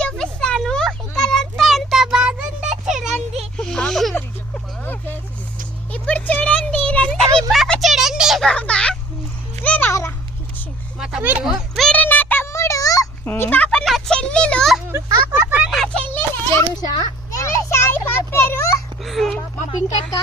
చూపిస్తాను ఇక్కడంతా ఎంత బాగుందో చూడండి. ఇప్పుడు చూడండి పాప చూడండి వీడు నా తమ్ముడు, ఈ పాప నా చెల్లెలు, ఆ పాప నా చెల్లెలు జెరుషా. ఈ పాప పేరు మా పింకక్క.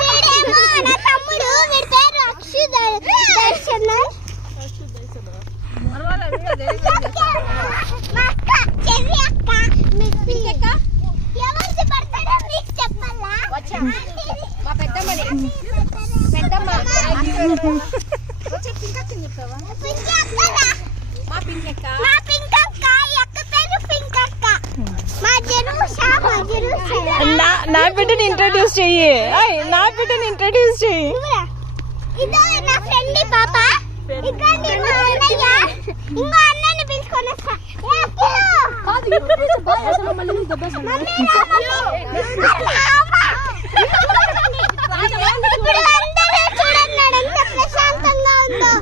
వీడేమో నా తమ్ముడు, వీడి పేరు అక్షు దర్శన్. మా అక్క చెర్రి అక్క. పింకక్క ఎవరిది పడతాడో మీకు చెప్పాలా? మా పెద్దమ్మని పెద్దమ్మ వచ్చి పింకక్క చెప్తావా? మా పింకక్క మా పింకక్క, ఈ అక్క పేరు పింకక్క. మా జెరుషా. నా బిడ్డని ఇంట్రడ్యూస్ చెయ్యి. నా బిడ్డని ఇంట్రడ్యూస్ చెయ్యి. ఇదో నా ఫ్రెండ్ పాప. ఇక్కడి మా అన్నయ్య. ఇంకో అన్నయ్యని పిలుచుకొని వస్తా. కాదు ఇప్పుడు బాయ్ అసలు మళ్ళీ దెబ్బేస్తాను. ఇప్పుడు అందరూ చూడండి ఎంత ప్రశాంతంగా ఉందో.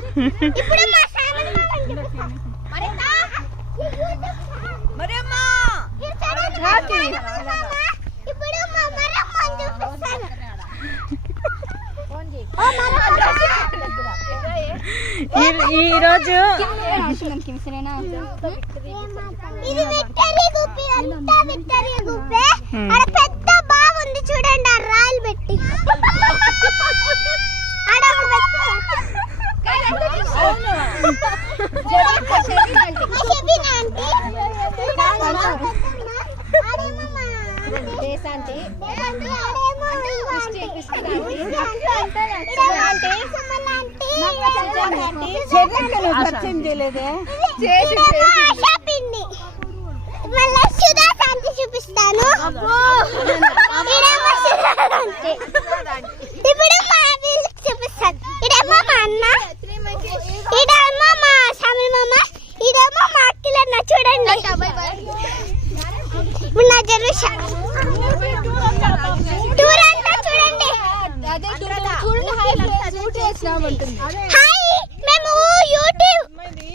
ఇప్పుడు మా సామన్ మామని చూపిస్తా. మరమ్మా ఇప్పుడు మా మరమ్మని చూపిస్తాను. ఈ రోజు ఇది విక్టరీ గుప్పి, అంతా విక్టరీ గుప్పే. ఆడ పెద్ద బావి ఉంది చూడండి, ఆ రాయలు పెట్టి. ఆడ ఒక మళ్ళీ సుధా శాంతి చూపిస్తాను. ఇప్పుడు మా వీళ్ళకి చూపిస్తాను. ఇడేమో మా అన్న, ఇడేమో మా సామి మామ, ఇడేమో మా అక్కిలన్న. చూడండి ఇప్పుడు నా జెరుషా. టూర్ అంతా చూడండి. చూడండి హాయ్